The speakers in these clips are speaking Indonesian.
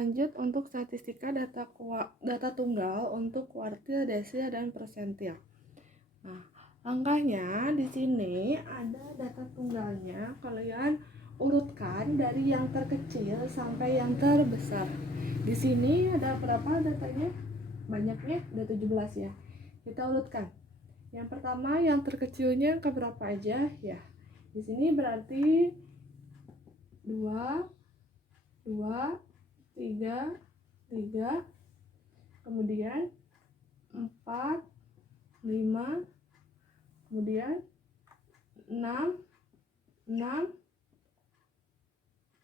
Lanjut untuk statistika data tunggal untuk kuartil, desil, dan persentil. Nah, langkahnya di sini ada data tunggalnya, kalian urutkan dari yang terkecil sampai yang terbesar. Di sini ada berapa datanya? Banyaknya, ada 17 ya. Kita urutkan. Yang pertama yang terkecilnya ke berapa aja ya. Di sini berarti 2 3 3, kemudian 4 5, kemudian 6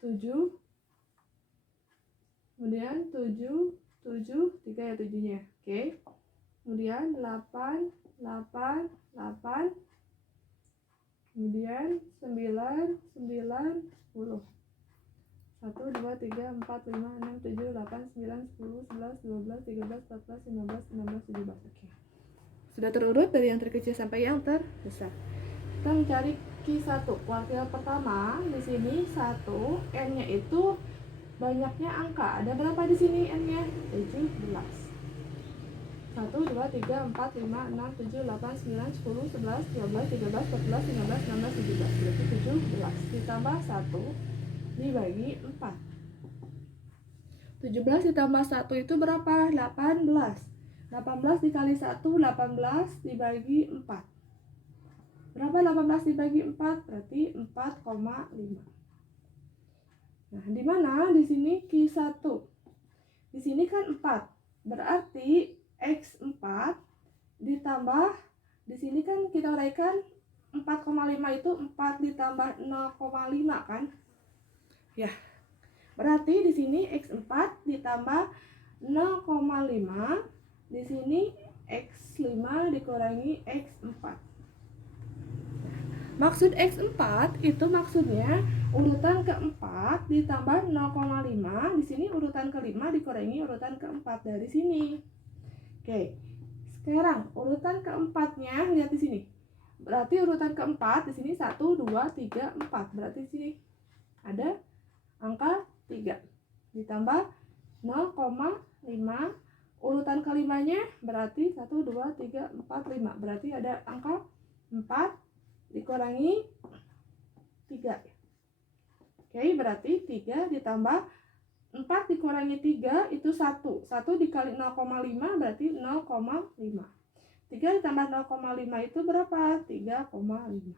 7, kemudian 7 3 ya 7-nya. Oke. Kemudian 8 kemudian 9 10. 1 2 3 4 5 6 7 8 9 10 11 12 13 14 15 16 17. Oke. Sudah terurut dari yang terkecil sampai yang terbesar. Kita mencari Q1 kuartil pertama. Di sini 1, N-nya itu banyaknya angka. Ada berapa di sini N-nya? 17. 1 2 3 4 5 6 7 8 9 10 11 12 13 14 15 16 17. Berarti 17 ditambah 1 dibagi 4. 17 ditambah 1 itu berapa? 18. 18 dikali 1, 18 dibagi 4. Berapa 18 dibagi 4? Berarti 4,5. Nah, di mana di sini Q1? Di sini kan 4. Berarti X4 ditambah, di sini kan kita uraikan 4,5 itu 4 ditambah 0,5 kan? Ya. Berarti di sini X4 ditambah 0,5, di sini X5 dikurangi X4. Maksud X4 itu maksudnya urutan keempat ditambah 0,5, di sini urutan kelima dikurangi urutan keempat dari sini. Oke. Sekarang urutan keempatnya lihat di sini. Berarti urutan keempat di sini 1 2 3 4. Berarti di sini ada angka 3 ditambah 0,5. Urutan kelimanya berarti 1 2 3 4 5. Berarti ada angka 4 dikurangi 3. Oke, berarti 3 ditambah 4 dikurangi 3 itu 1. 1 dikali 0,5 berarti 0,5. 3 ditambah 0,5 itu berapa? 3,5.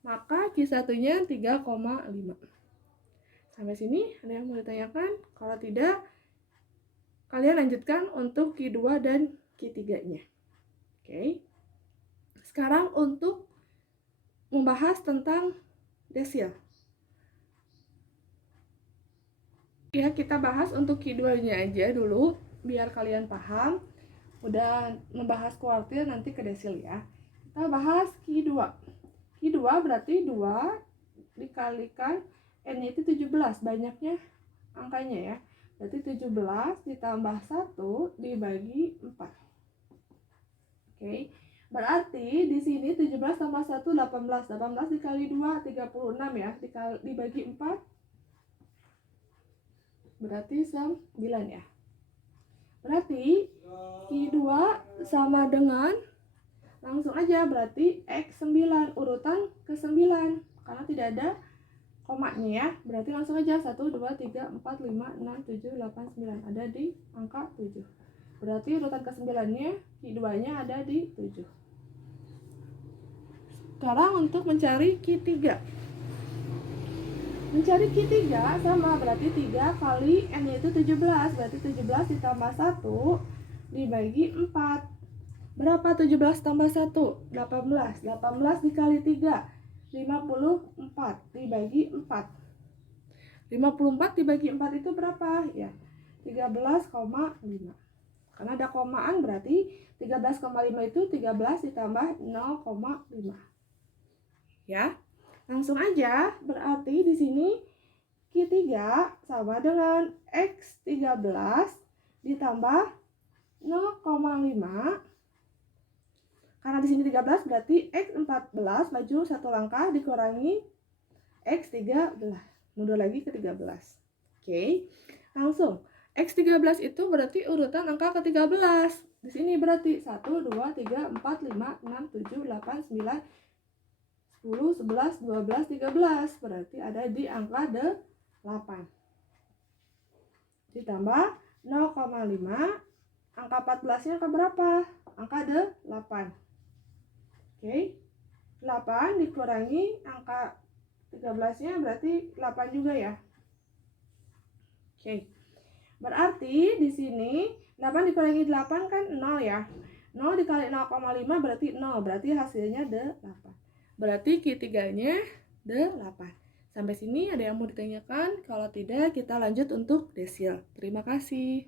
Maka Q1-nya 3,5. Sampai sini ada yang mau ditanyakan? Kalau tidak, kalian lanjutkan untuk Q2 dan Q3-nya. Oke. Sekarang untuk membahas tentang desil. Ya, kita bahas untuk Q2-nya aja dulu biar kalian paham. Udah membahas kuartil, nanti ke desil ya. Kita bahas Q2. Q2 berarti 2 dikalikan N-nya itu 17, banyaknya angkanya ya. Berarti 17 ditambah 1 dibagi 4. Oke. Berarti di sini 17 tambah 1 18. 18 dikali 2 36 ya. Dibagi 4 berarti 9 ya. Berarti Q2 sama dengan, langsung aja berarti X9 urutan ke-9 karena tidak ada komanya ya. Berarti langsung aja 1 2 3 4 5 6 7 8 9 ada di angka 7. Berarti urutan ke-9-nya Q2-nya ada di 7. Sekarang untuk mencari Q3. Mencari Q3 sama berarti 3 kali N-nya itu 17. Berarti 17 ditambah 1 dibagi 4. Berapa 17 tambah 1? 18. 18 dikali 3 54 dibagi 4. 54 dibagi 4 itu berapa? Ya, 13,5. Karena ada komaan berarti 13,5 itu 13 ditambah 0,5. Ya. Langsung aja, berarti di sini Q3 sama dengan X13 ditambah 0,5. Karena di sini 13 berarti X14 maju satu langkah dikurangi X13. Mundur lagi ke 13. Oke. Langsung X13 itu berarti urutan angka ke-13. Di sini berarti 1, 2, 3, 4, 5, 6, 7, 8, 9, 10, 11, 12, 13. Berarti ada di angka 8. Ditambah 0,5. Angka 14-nya ke berapa? Angka 8. Oke. 8 dikurangi angka 13-nya berarti 8 juga ya. Oke. Berarti di sini 8 dikurangi 8 kan 0 ya. 0 dikali 0,5 berarti 0. Berarti hasilnya 8. Berarti Q3-nya 8. Sampai sini ada yang mau ditanyakan? Kalau tidak, kita lanjut untuk desil. Terima kasih.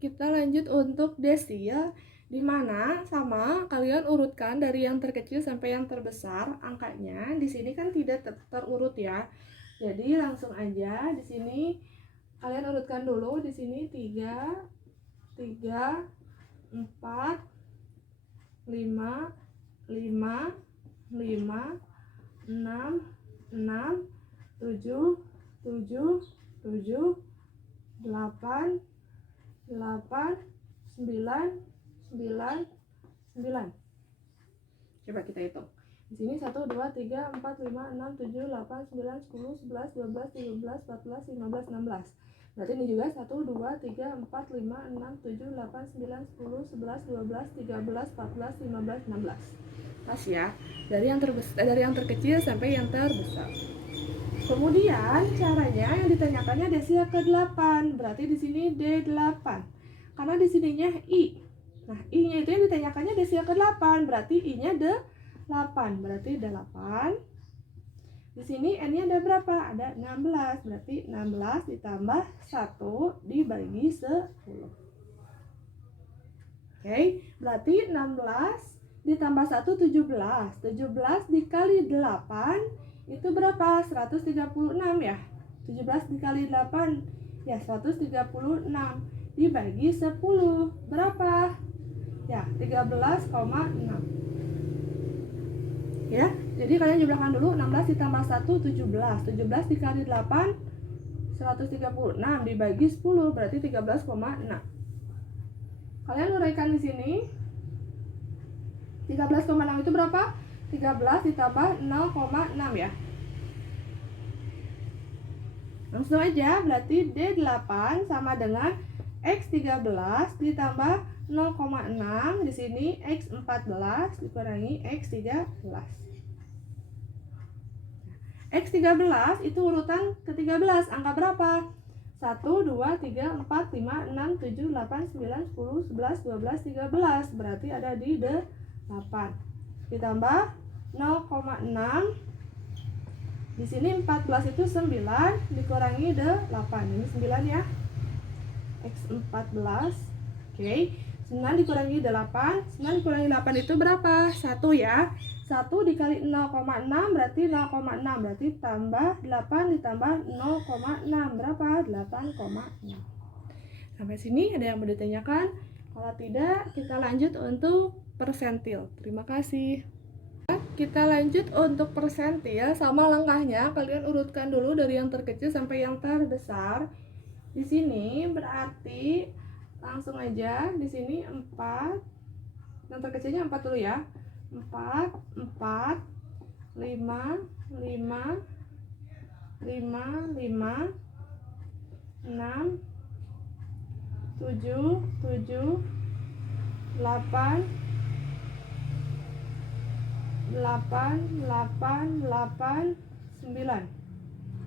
Kita lanjut untuk desil, di mana sama kalian urutkan dari yang terkecil sampai yang terbesar angkanya. Di sini kan tidak terurut ya. Jadi langsung aja di sini kalian urutkan dulu. Di sini 3, 4, 5, 5, 6, 7, 8, 9. Coba kita hitung. Di sini 1, 2, 3, 4, 5, 6, 7, 8, 9, 10, 11, 12, 13, 14, 15, 16. Berarti ini juga 1, 2, 3, 4, 5, 6, 7, 8, 9, 10, 11, 12, 13, 14, 15, 16. Pas ya. Dari yang terkecil sampai yang terbesar. Kemudian caranya yang ditanyakannya desil ke-8. Berarti di sini D8. Karena di sininya I. Nah, I-nya itu yang ditanyakannya desil ke-8. Berarti I-nya 8. Berarti 8. Di sini N-nya ada berapa? Ada 16. Berarti 16 ditambah 1 dibagi 10. Oke, berarti 16 ditambah 1 17. 17 dikali 8 itu berapa? 136 ya. 17 dikali 8 ya 136 dibagi 10 berapa? Ya 13,6. Ya, jadi kalian jumlahkan dulu. 16 ditambah 1 17. 17 dikali 8 136 dibagi 10 berarti 13,6. Kalian uraikan di sini. 13,6 itu berapa? 13 ditambah 0,6 ya. Langsung aja, berarti D8 sama dengan X13 ditambah 0,6. Di sini X14 dikurangi X13. X13 itu urutan ke-13. Angka berapa? 1, 2, 3, 4, 5, 6, 7, 8, 9, 10, 11, 12, 13. Berarti ada di D8. Ditambah 0,6. Di sini 14 itu 9 dikurangi 8. Ini 9 ya. X14. Oke. 9 dikurangi 8. 9 dikurangi 8 itu berapa? 1 ya. 1 dikali 0,6 berarti 0,6. Berarti tambah 8 ditambah 0,6 berapa? 8,6. Sampai sini ada yang mau ditanyakan? Kalau tidak, kita lanjut untuk persentil. Terima kasih. Kita lanjut untuk persentil. Sama langkahnya, kalian urutkan dulu dari yang terkecil sampai yang terbesar. Di sini berarti langsung aja di sini 4. Yang terkecilnya 4 dulu ya. 4, 4, 5, 5, 5, 5, 6, 7, 7, 8, 9.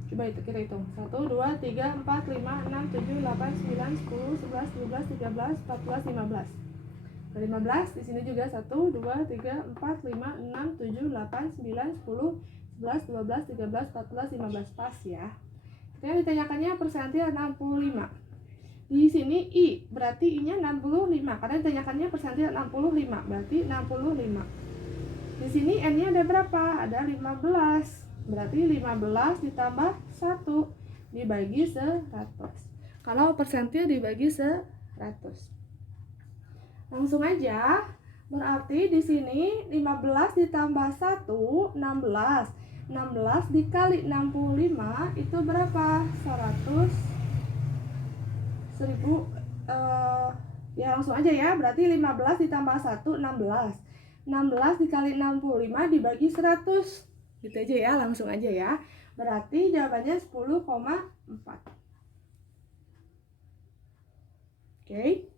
Coba itu kita hitung. 1, 2, 3, 4, 5, 6, 7, 8, 9, 10, 11, 12, 13, 14, 15. 15 di sini juga 1, 2, 3, 4, 5, 6, 7, 8, 9, 10, 11, 12, 13, 14, 15. Pas ya. Kita ditanyakannya persentil 65. Di sini I, berarti I-nya 65. Karena ditanyakannya persentil 65, berarti 65. Di sini N-nya ada berapa? Ada 15. Berarti 15 ditambah 1 dibagi 100. Kalau persentil dibagi 100. Langsung aja. Berarti di sini 15 ditambah 1 16. 16 dikali 65 itu berapa? 100. 1000 ya langsung aja ya, berarti 15 ditambah 1, 16. 16 dikali 65 dibagi 100. Gitu aja ya, langsung aja ya. Berarti jawabannya 10,4. Oke.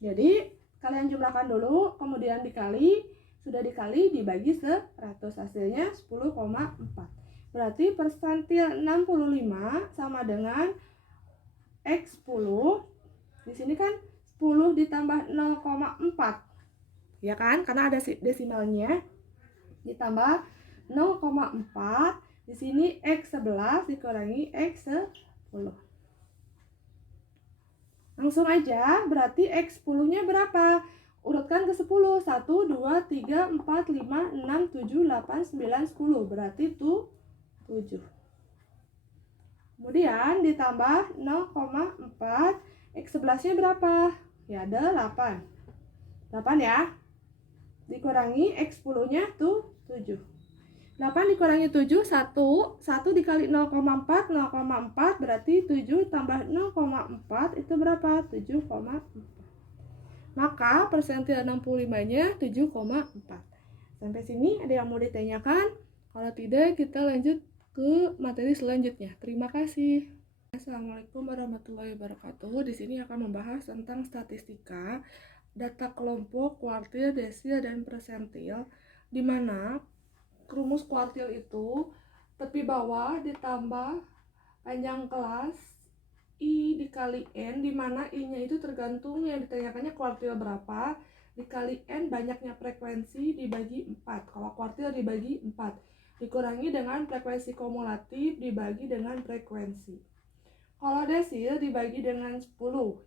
Jadi kalian jumlahkan dulu, kemudian dikali, sudah dikali dibagi 100, hasilnya 10,4. Berarti persentil 65 sama dengan X10. Di sini kan 10 ditambah 0,4. Ya kan? Karena ada desimalnya. Ditambah 0,4. Di sini X11 dikurangi X10. Langsung aja, berarti X10-nya berapa? Urutkan ke 10. 1, 2, 3, 4, 5, 6, 7, 8, 9, 10. Berarti itu 7. Kemudian ditambah 0,4. X11-nya berapa? Ya, ada 8. 8 ya. Dikurangi X10-nya tuh 7. 8 dikurangi 7, 1. 1 dikali 0,4, 0,4 berarti 7 tambah 0,4 itu berapa? 7,4. Maka persentil 65-nya 7,4. Sampai sini ada yang mau ditanyakan? Kalau tidak, kita lanjut ke materi selanjutnya. Terima kasih. Assalamualaikum warahmatullahi wabarakatuh. Di sini akan membahas tentang statistika, data kelompok, kuartil, desil, dan persentil, di mana rumus kuartil itu tepi bawah ditambah panjang kelas I dikali N, di mana I-nya itu tergantung yang ditanyakannya kuartil berapa, dikali N banyaknya frekuensi dibagi 4. Kalau kuartil dibagi 4, dikurangi dengan frekuensi kumulatif dibagi dengan frekuensi. Kalau desil dibagi dengan 10.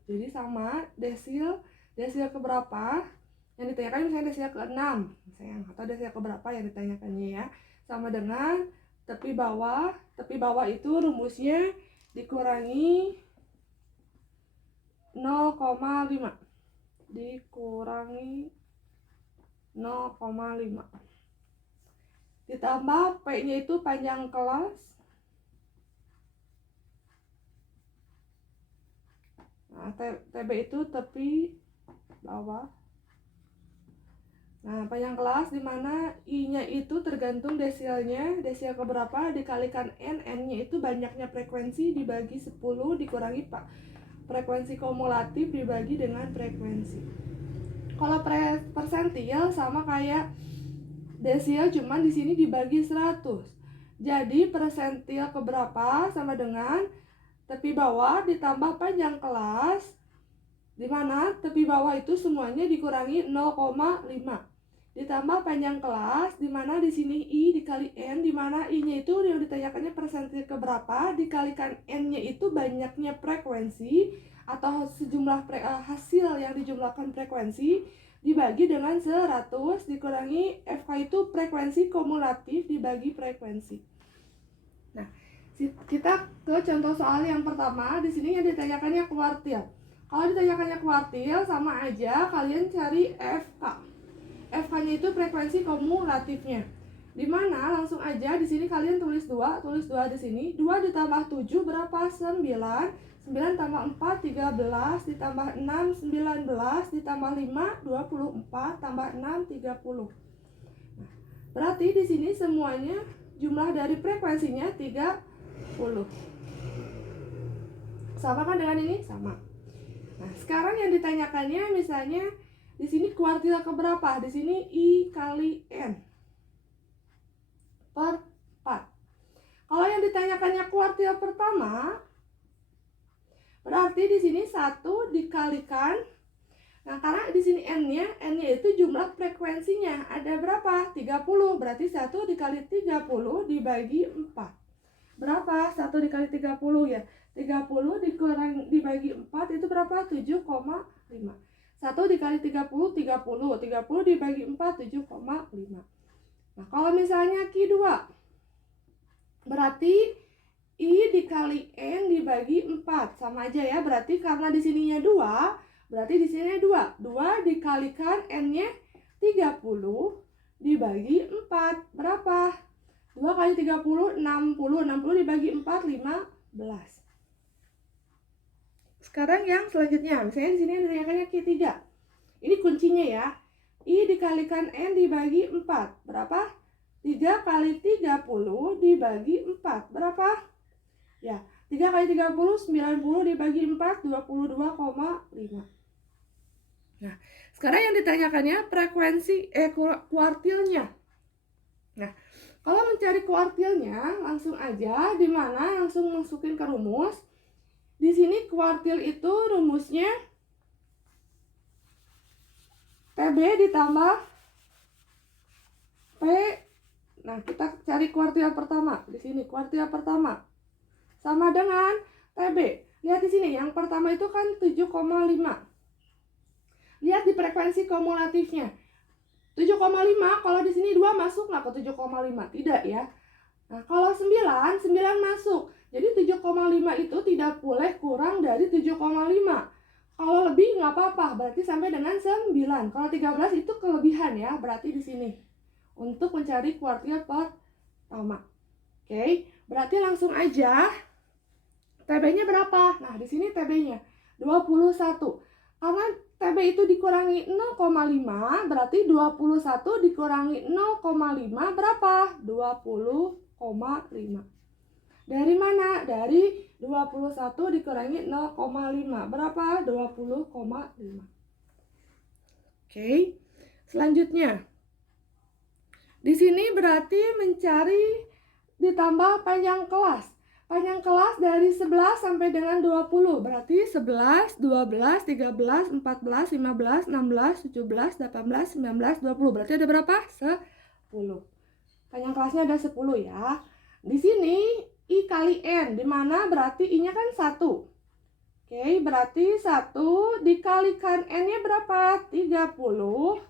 Jadi sama desil keberapa yang ditanyakan, misalnya desil ke-6 misalnya, atau desil keberapa yang ditanyakannya ya, sama dengan tepi bawah. Tepi bawah itu rumusnya dikurangi 0,5 dikurangi 0,5 ditambah P-nya itu panjang kelas. Nah, TB itu tepi bawah. Nah, panjang kelas dimana I-nya itu tergantung desilnya, desil keberapa dikalikan N, N-nya itu banyaknya frekuensi dibagi 10 dikurangi frekuensi kumulatif dibagi dengan frekuensi. Kalau persentil sama kayak desil, cuman di sini dibagi 100. Jadi persentil keberapa sama dengan tepi bawah ditambah panjang kelas, dimana tepi bawah itu semuanya dikurangi 0,5 ditambah panjang kelas, dimana di sini I dikali N, dimana I-nya itu yang ditanyakannya persentil keberapa dikalikan N-nya itu banyaknya frekuensi atau sejumlah hasil yang dijumlahkan frekuensi dibagi dengan 100 dikurangi FK itu frekuensi kumulatif dibagi frekuensi. Nah, kita ke contoh soal yang pertama. Di sini yang ditanyakannya kuartil. Kalau ditanyakannya kuartil, sama aja kalian cari FK. FK-nya itu frekuensi kumulatifnya. Dimana langsung aja di sini kalian tulis 2 di sini. 2 ditambah 7 berapa? 9. 9 tambah 4 13 ditambah 6 19 ditambah 5 24 tambah 6 30. Nah, berarti di sini semuanya jumlah dari frekuensinya 30. Sama kan dengan ini? Sama. Nah, sekarang yang ditanyakannya misalnya di sini kuartil keberapa? Di sini I kali N per 4. Kalau yang ditanyakannya kuartil pertama, berarti di sini 1 dikalikan. Nah, karena di sini N-nya itu jumlah frekuensinya. Ada berapa? 30. Berarti 1 dikali 30 dibagi 4. Berapa? 1 dikali 30 ya. 30 dibagi 4 itu berapa? 7,5. 1 dikali 30, 30 dibagi 4, 7,5. Nah, kalau misalnya Q2, berarti I dikali N dibagi 4. Sama aja ya, berarti karena di sininya 2, berarti di sini 2. 2 dikalikan N-nya 30 dibagi 4. Berapa? 2 kali 30, 60. 60 dibagi 4, 15. Sekarang yang selanjutnya, misalnya di sini ditanyakannya Q3. Ini kuncinya ya. I dikalikan N dibagi 4. Berapa? 3 kali 30 dibagi 4. Berapa? Ya, 3 kali 30, 90 dibagi 4, 22,5. Nah, sekarang yang ditanyakannya frekuensi kuartilnya. Nah, kalau mencari kuartilnya, langsung aja di mana langsung masukin ke rumus. Di sini kuartil itu rumusnya PB ditambah P. Nah, kita cari kuartil pertama. Di sini kuartil pertama sama dengan TB. Lihat di sini, yang pertama itu kan 7,5. Lihat di frekuensi kumulatifnya. 7,5, kalau di sini 2 masuk nggak ke 7,5? Tidak ya. Nah, kalau 9 masuk. Jadi 7,5 itu tidak boleh kurang dari 7,5. Kalau lebih nggak apa-apa, berarti sampai dengan 9. Kalau 13 itu kelebihan ya, berarti di sini. Untuk mencari kuartil pertama. Oke, berarti langsung aja. TB-nya berapa? Nah, di sini TB-nya 21. Karena TB itu dikurangi 0,5, berarti 21 dikurangi 0,5 berapa? 20,5. Dari mana? Dari 21 dikurangi 0,5. Berapa? 20,5. Oke. Selanjutnya. Di sini berarti mencari ditambah panjang kelas. Panjang kelas dari 11 sampai dengan 20. Berarti 11, 12, 13, 14, 15, 16, 17, 18, 19, 20. Berarti ada berapa? 10. Panjang kelasnya ada 10 ya. Di sini I kali N, di mana berarti I-nya kan 1. Oke, berarti 1 dikalikan N-nya berapa? 30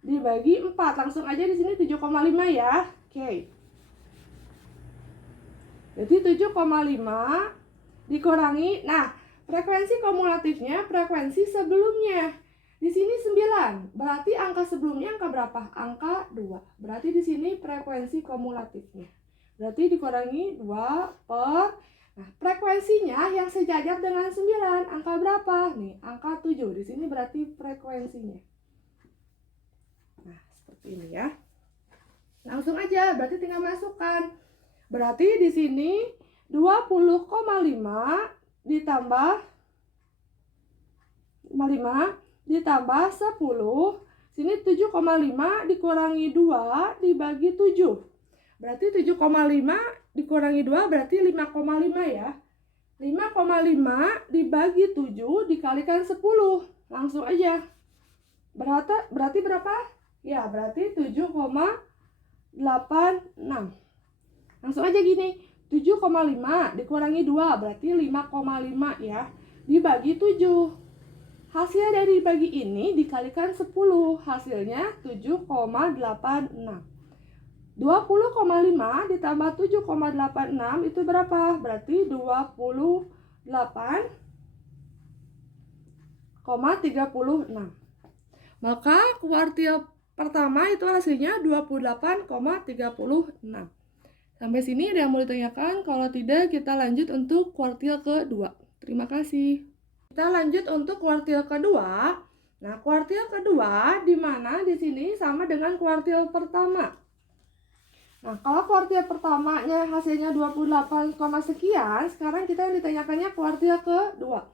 dibagi 4. Langsung aja di sini 7,5 ya. Oke. Jadi 7,5 dikurangi, nah frekuensi kumulatifnya frekuensi sebelumnya. Di sini 9, berarti angka sebelumnya angka berapa? Angka 2. Berarti di sini frekuensi kumulatifnya. Berarti dikurangi 2 per, nah frekuensinya yang sejajar dengan 9, angka berapa? Nih, angka 7. Di sini berarti frekuensinya. Nah, seperti ini ya. Langsung aja, berarti tinggal masukkan. Berarti di sini 20,5 ditambah 5 ditambah 10. Sini 7,5 dikurangi 2 dibagi 7. Berarti 7,5 dikurangi 2 berarti 5,5 ya. 5,5 dibagi 7 dikalikan 10. Langsung aja. Berarti berapa? Ya, berarti 7,86. Langsung aja gini, 7,5 dikurangi 2 berarti 5,5 ya. Dibagi 7. Hasil dari bagi ini dikalikan 10, hasilnya 7,86. 20,5 ditambah 7,86 itu berapa? Berarti 28,36. Maka kuartil pertama itu hasilnya 28,36. Sampai sini ada yang mau ditanyakan? Kalau tidak, kita lanjut untuk kuartil kedua. Terima kasih. Kita lanjut untuk kuartil kedua. Nah, kuartil kedua di mana di sini sama dengan kuartil pertama. Nah, kalau kuartil pertamanya hasilnya 28, sekian, sekarang kita yang ditanyakannya kuartil kedua.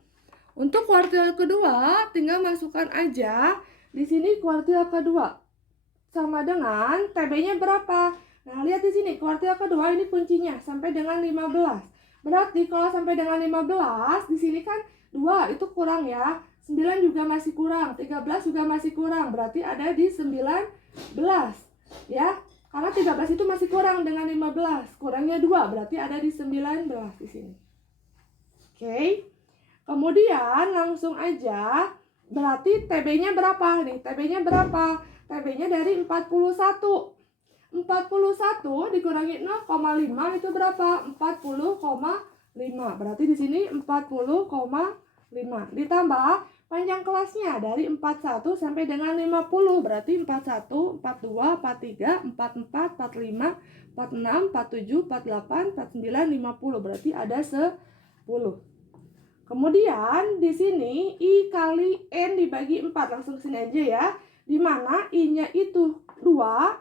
Untuk kuartil kedua, tinggal masukkan aja di sini kuartil kedua. Sama dengan TB-nya berapa? Nah, lihat di sini, kuartil kedua ini kuncinya sampai dengan 15. Berarti kalau sampai dengan 15, di sini kan 2 itu kurang ya. 9 juga masih kurang, 13 juga masih kurang. Berarti ada di 19. Ya, karena 13 itu masih kurang dengan 15. Kurangnya 2, berarti ada di 19 di sini. Oke. Kemudian langsung aja, berarti TB-nya berapa nih? TB-nya berapa? TB-nya dari 41. 41 dikurangi 0,5 itu berapa? 40,5. Berarti di sini 40,5. Ditambah panjang kelasnya dari 41 sampai dengan 50. Berarti 41, 42, 43, 44, 45, 46, 47, 48, 49, 50. Berarti ada 10. Kemudian di sini I kali N dibagi 4. Langsung ke sini aja ya. Di mana I-nya itu 2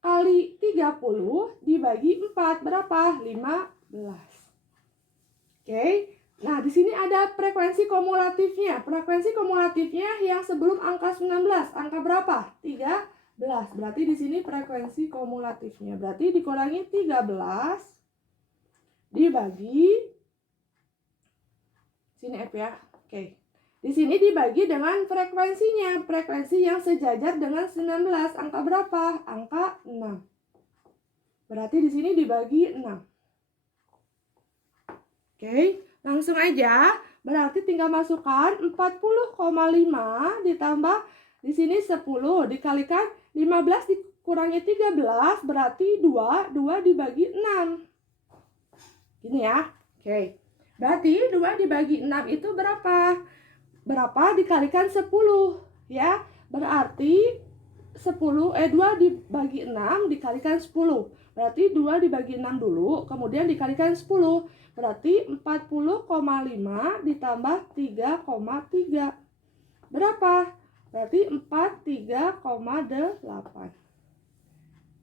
kali 30 dibagi 4 berapa? 15. Oke. Nah, di sini ada frekuensi kumulatifnya. Frekuensi kumulatifnya yang sebelum angka 19. Angka berapa? 13. Berarti di sini frekuensi kumulatifnya. Berarti dikurangi 13 dibagi sini F ya. Oke. Di sini dibagi dengan frekuensinya. Frekuensi yang sejajar dengan 19. Angka berapa? Angka 6. Berarti di sini dibagi 6. Oke, langsung aja. Berarti tinggal masukkan 40,5 ditambah di sini 10 dikalikan 15 dikurangi 13 berarti 2 dibagi 6. Gini ya. Oke. Berarti 2 dibagi 6 itu berapa? Berapa dikalikan 10 ya? Berarti 2 dibagi 6 dikalikan 10. Berarti 2 dibagi 6 dulu, kemudian dikalikan 10. Berarti 40,5 ditambah 3,3. Berapa? Berarti 43,8.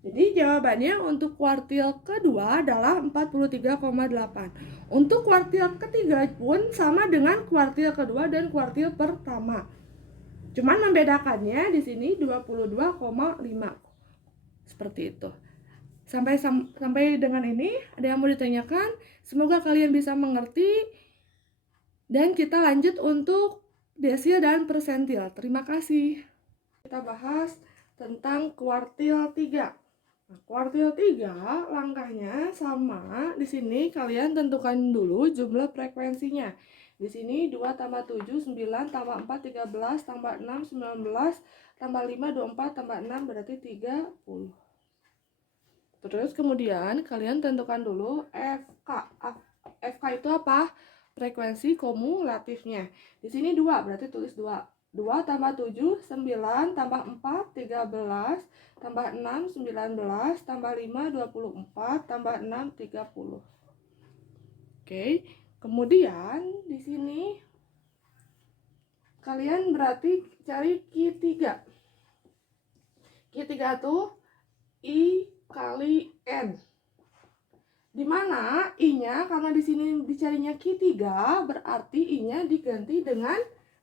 Jadi jawabannya untuk kuartil kedua adalah 43,8. Untuk kuartil ketiga pun sama dengan kuartil kedua dan kuartil pertama. Cuman membedakannya di sini 22,5. Seperti itu. Sampai dengan ini ada yang mau ditanyakan? Semoga kalian bisa mengerti. Dan kita lanjut untuk desil dan persentil. Terima kasih. Kita bahas tentang kuartil 3. Nah, kuartil 3 langkahnya sama. Di sini kalian tentukan dulu jumlah frekuensinya. Di sini 2 tambah 7, 9, tambah 4, 13, tambah 6, 19, tambah 5, 24, tambah 6, berarti 30. Terus kemudian kalian tentukan dulu FK. FK itu apa? Frekuensi kumulatifnya. Di sini 2, berarti tulis 2. 2 tambah 7, 9, tambah 4, 13, tambah 6, 19, tambah 5, 24, tambah 6, 30. Oke, kemudian di sini kalian berarti cari Q3. Q3 itu I kali N. Dimana I-nya, karena di sini dicarinya Q3, berarti I-nya diganti dengan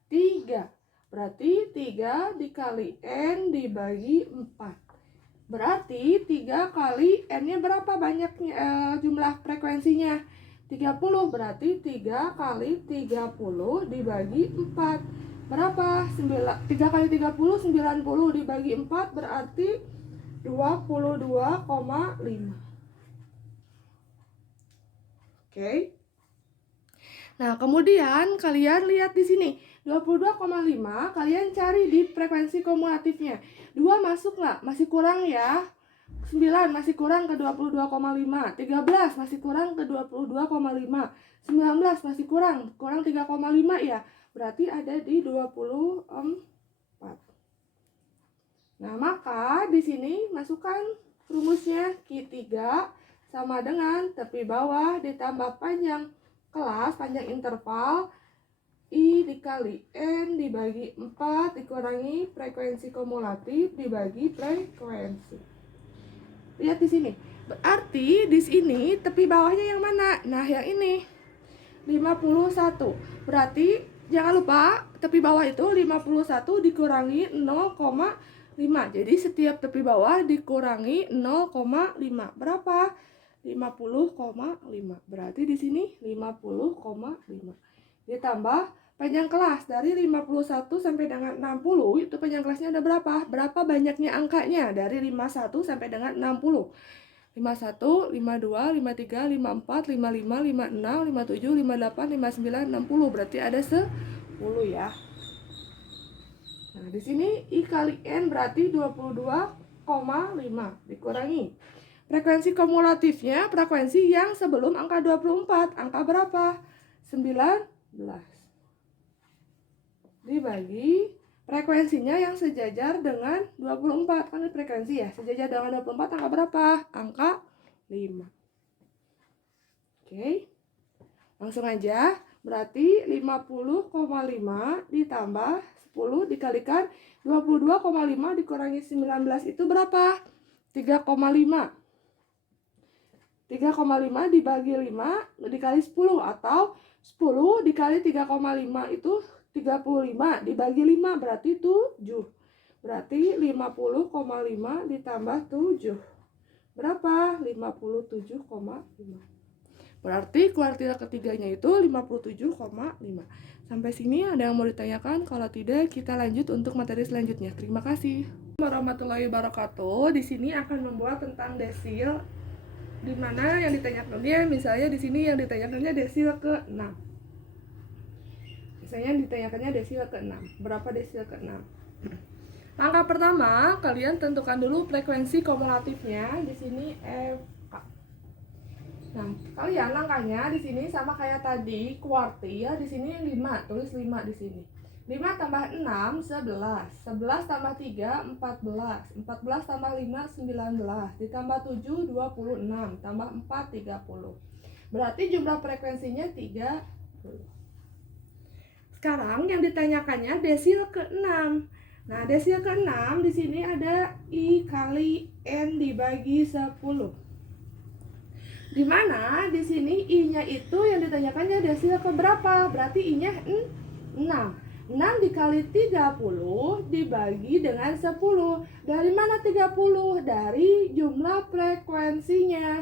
3. Berarti 3 dikali N dibagi 4. Berarti 3 kali N-nya berapa banyaknya jumlah frekuensinya? 30. Berarti 3 kali 30 dibagi 4. Berapa? 3 kali 30, 90 dibagi 4 berarti 22,5. Oke. Nah, kemudian kalian lihat di sini. 22,5 kalian cari di frekuensi kumulatifnya. 2 masuk nggak? Masih kurang ya. 9 masih kurang ke 22,5. 13 masih kurang ke 22,5. 19 masih kurang 3,5 ya. Berarti ada di 24. Nah, maka di sini masukkan rumusnya Q3 sama dengan tepi bawah ditambah panjang kelas, panjang interval I dikali N dibagi 4 dikurangi frekuensi kumulatif dibagi frekuensi. Lihat di sini. Berarti di sini tepi bawahnya yang mana? Nah, yang ini. 51. Berarti jangan lupa tepi bawah itu 51 dikurangi 0,5. Jadi setiap tepi bawah dikurangi 0,5. Berapa? 50,5. Berarti di sini 50,5. Ditambah panjang kelas dari 51 sampai dengan 60 itu panjang kelasnya ada berapa? Berapa banyaknya angkanya dari 51 sampai dengan 60? 51, 52, 53, 54, 55, 56, 57, 58, 59, 60. Berarti ada 10 ya. Nah, di sini I kali N berarti 22,5 dikurangi frekuensi kumulatifnya, frekuensi yang sebelum angka 24. Angka berapa? 19. Dibagi frekuensinya yang sejajar dengan 24. Kan frekuensi ya, sejajar dengan 24 angka berapa? Angka 5. Oke. Langsung aja. Berarti 50,5 ditambah 10 dikalikan 22,5 dikurangi 19 itu berapa? 3,5. 3,5 dibagi 5 dikali 10 atau 10 dikali 3,5 itu 35 dibagi 5 berarti 7. Berarti 50,5 ditambah 7. Berapa? 57,5. Berarti kuartil ketiganya itu 57,5. Sampai sini ada yang mau ditanyakan? Kalau tidak, kita lanjut untuk materi selanjutnya. Terima kasih. Warahmatullahi wabarakatuh. Di sini akan membuat tentang desil, di mana yang ditanyakannya, misalnya di sini yang ditanyakannya desil ke-6. Misalnya ditanyakannya desil ke-6. Berapa desil ke-6? Langkah pertama, kalian tentukan dulu frekuensi kumulatifnya. Di sini F. Nah, kalian langkahnya di sini sama kayak tadi, kuartil, di sini 5, tulis 5 di sini. 5 tambah 6, 11. 11 tambah 3, 14. 14 tambah 5, 19. Ditambah 7, 26. Tambah 4, 30. Berarti jumlah frekuensinya 30. Sekarang yang ditanyakannya desil ke-6. Nah, desil ke-6 di sini ada I kali N dibagi 10. Di mana di sini I-nya itu yang ditanyakannya desil ke berapa? Berarti I-nya 6. 6 dikali 30 dibagi dengan 10. Dari mana 30? Dari jumlah frekuensinya.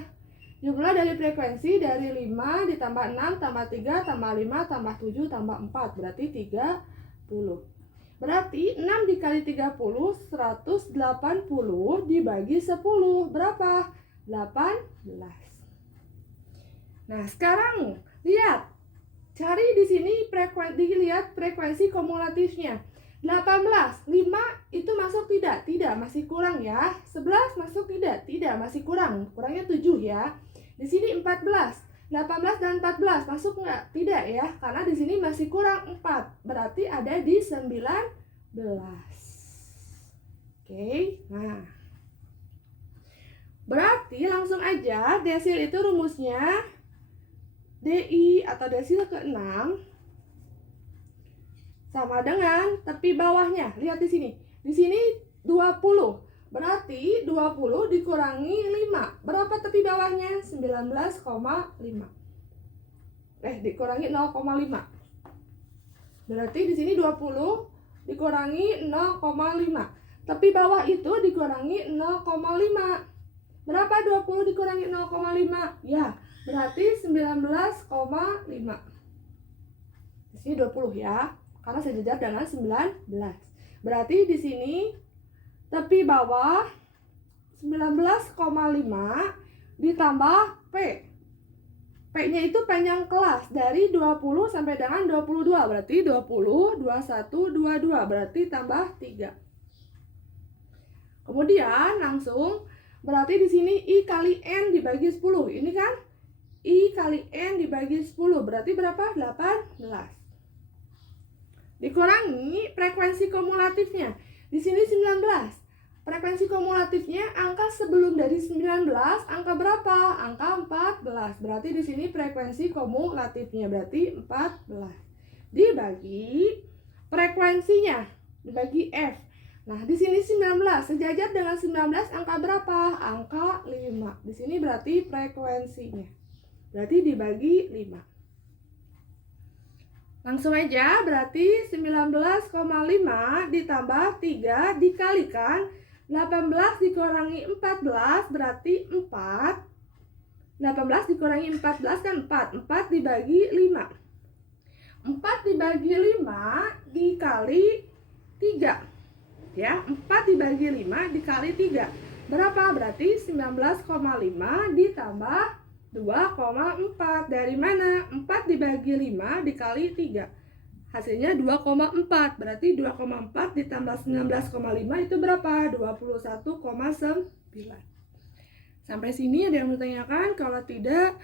Jumlah dari frekuensi dari 5 ditambah 6 tambah 3 tambah 5 tambah 7 tambah 4. Berarti 30. Berarti 6 dikali 30 180 dibagi 10. Berapa? 18. Nah, sekarang lihat, cari di sini dilihat frekuensi kumulatifnya. 18, 5 itu masuk tidak? Tidak, masih kurang ya. 11 masuk tidak? Tidak, masih kurang. Kurangnya 7 ya. Di sini 14, 18 dan 14 masuk enggak? Tidak ya, karena di sini masih kurang 4. Berarti ada di 19. Oke, nah. Berarti langsung aja desil itu rumusnya DI atau desil ke-6 sama dengan tepi bawahnya. Lihat di sini. Di sini 20. Berarti 20 dikurangi 5. Berapa tepi bawahnya? 19,5. Dikurangi 0,5. Berarti di sini 20 dikurangi 0,5. Tepi bawah itu dikurangi 0,5. Berapa 20 dikurangi 0,5? Ya, berarti 19,5. Di sini 20 ya, karena sejajar dengan 19. Berarti di sini tepi bawah 19,5 ditambah P. P-nya itu panjang kelas dari 20 sampai dengan 22. Berarti 20, 21, 22. Berarti tambah 3. Kemudian langsung berarti di sini I kali N dibagi 10. Ini kan I kali N dibagi 10. Berarti berapa? 18. Dikurangi frekuensi kumulatifnya. Di sini 19. Frekuensi kumulatifnya angka sebelum dari 19 angka berapa? Angka 14. Berarti di sini frekuensi kumulatifnya berarti 14. Dibagi frekuensinya dibagi F. Nah, di sini 19 sejajar dengan 19 angka berapa? Angka 5. Di sini berarti frekuensinya. Berarti dibagi 5. Langsung aja, berarti 19,5 ditambah 3 dikalikan 18 dikurangi 14 berarti 4. 18 dikurangi 14 kan 4. 4 dibagi 5. 4 dibagi 5 dikali 3. Ya, 4 dibagi 5 dikali 3. Berapa? Berarti 19,5 ditambah 2,4. Dari mana? 4 dibagi 5 dikali 3. Hasilnya 2,4. Berarti 2,4 ditambah 19,5 itu berapa? 21,9. Sampai sini ada yang bertanyakan? Kalau tidak,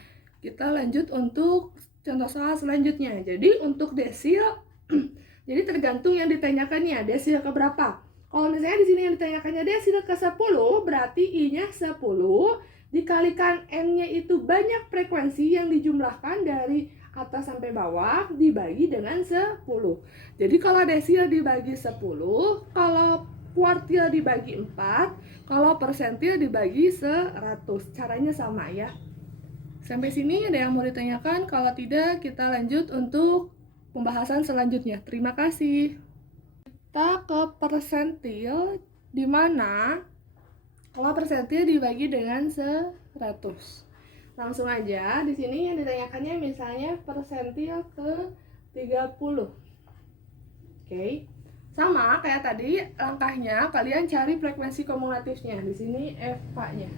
kita lanjut untuk contoh soal selanjutnya. Jadi untuk desil, jadi tergantung yang ditanyakannya, desil ke berapa. Kalau misalnya di sini yang ditanyakannya desil ke 10, berarti I-nya 10 dikalikan N-nya itu banyak frekuensi yang dijumlahkan dari atas sampai bawah dibagi dengan 10. Jadi kalau desil dibagi 10, kalau kuartil dibagi 4, kalau persentil dibagi 100. Caranya sama ya. Sampai sini ada yang mau ditanyakan? Kalau tidak, kita lanjut untuk pembahasan selanjutnya. Terima kasih. Kita ke persentil, di mana kalau persentil dibagi dengan 100. Langsung aja, di sini yang ditanyakannya misalnya persentil ke 30. Oke. Sama kayak tadi, langkahnya kalian cari frekuensi kumulatifnya. Di sini FK-nya.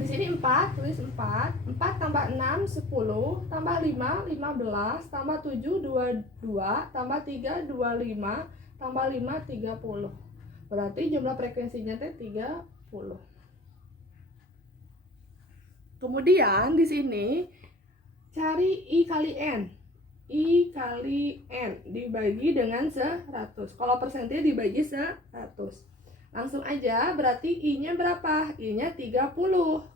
Di sini 4, tulis 4. 4 tambah 6, 10. Tambah 5, 15. Tambah 7, 22. Tambah 3, 25. Tambah 5, 30. Berarti jumlah frekuensinya 30. Kemudian di sini cari I kali N. I kali N dibagi dengan 100. Kalau persentil dibagi 100. Langsung aja, berarti I-nya berapa? I-nya 30.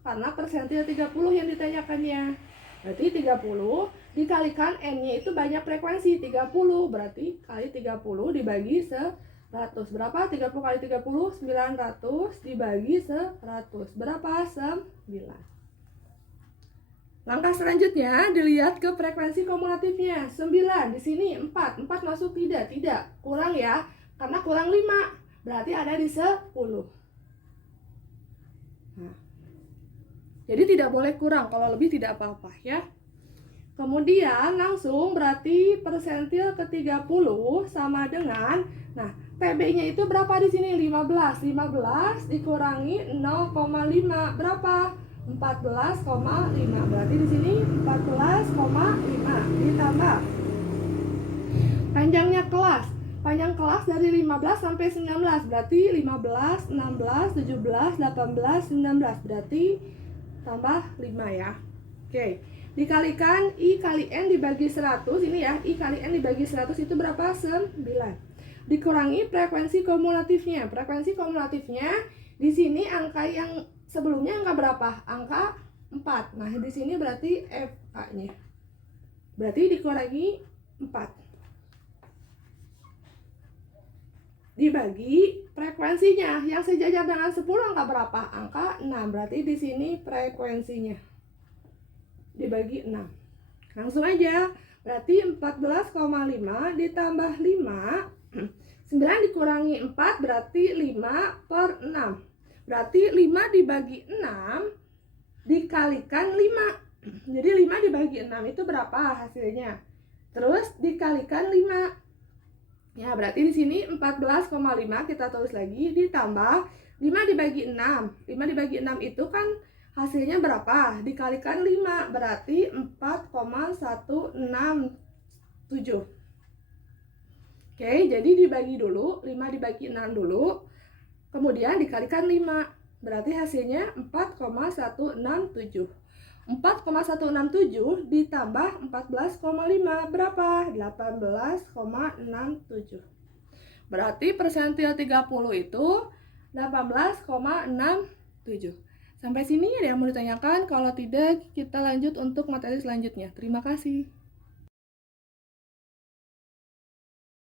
Karena persentil 30 yang ditanyakannya. Berarti 30 dikalikan N-nya itu banyak frekuensi, 30. Berarti kali 30 dibagi 100. Berapa? 30 kali 30, 900 dibagi 100. Berapa? 9. Langkah selanjutnya dilihat ke frekuensi kumulatifnya. 9 di sini 4. 4 masuk tidak? Tidak. Kurang ya. Karena kurang 5. Berarti ada di 10. Nah. Jadi tidak boleh kurang, kalau lebih tidak apa-apa ya. Kemudian langsung berarti persentil ke 30 sama dengan, nah, PB-nya itu berapa di sini? 15. 15 dikurangi 0,5 berapa? 14,5. Berarti di sini 14,5 ditambah panjangnya kelas. Panjang kelas dari 15 sampai 19. Berarti 15, 16, 17, 18, 19. Berarti tambah 5 ya. Oke. Dikalikan I kali N dibagi 100. Ini ya, I kali N dibagi 100 itu berapa? 9. Dikurangi frekuensi kumulatifnya. Frekuensi kumulatifnya di sini angka yang sebelumnya angka berapa? Angka 4. Nah, di sini berarti FK-nya. Berarti dikurangi 4. Dibagi frekuensinya. Yang sejajar dengan 10 angka berapa? Angka 6. Berarti di sini frekuensinya. Dibagi 6. Langsung aja. Berarti 14,5 ditambah 5. 9 dikurangi 4 berarti 5/6. Berarti 5 dibagi 6 dikalikan 5. Jadi 5 dibagi 6 itu berapa hasilnya? Terus dikalikan 5. Ya, berarti di sini 14,5 kita tulis lagi ditambah 5 dibagi 6. 5 dibagi 6 itu kan hasilnya berapa? Dikalikan 5 berarti 4,167. Oke, jadi dibagi dulu, 5 dibagi 6 dulu. Kemudian dikalikan 5, berarti hasilnya 4,167. 4,167 ditambah 14,5 berapa? 18,67. Berarti persentil 30 itu 18,67. Sampai sini ada yang mau ditanyakan? Kalau tidak, kita lanjut untuk materi selanjutnya. Terima kasih.